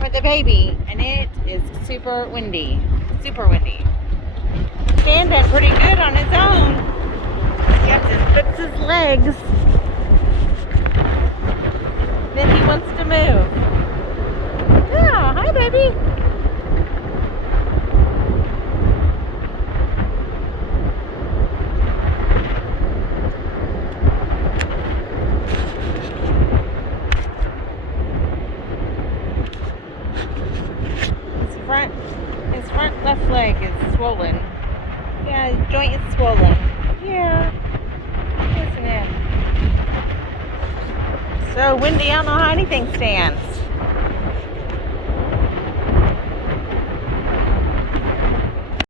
for the baby, and it is super windy. Super windy. Standing pretty good on his own. He has to fix his legs. Then he wants to move. Yeah, hi baby. His front left leg is swollen. Yeah, his joint is swollen. Yeah, isn't it? So windy, I don't know how anything stands.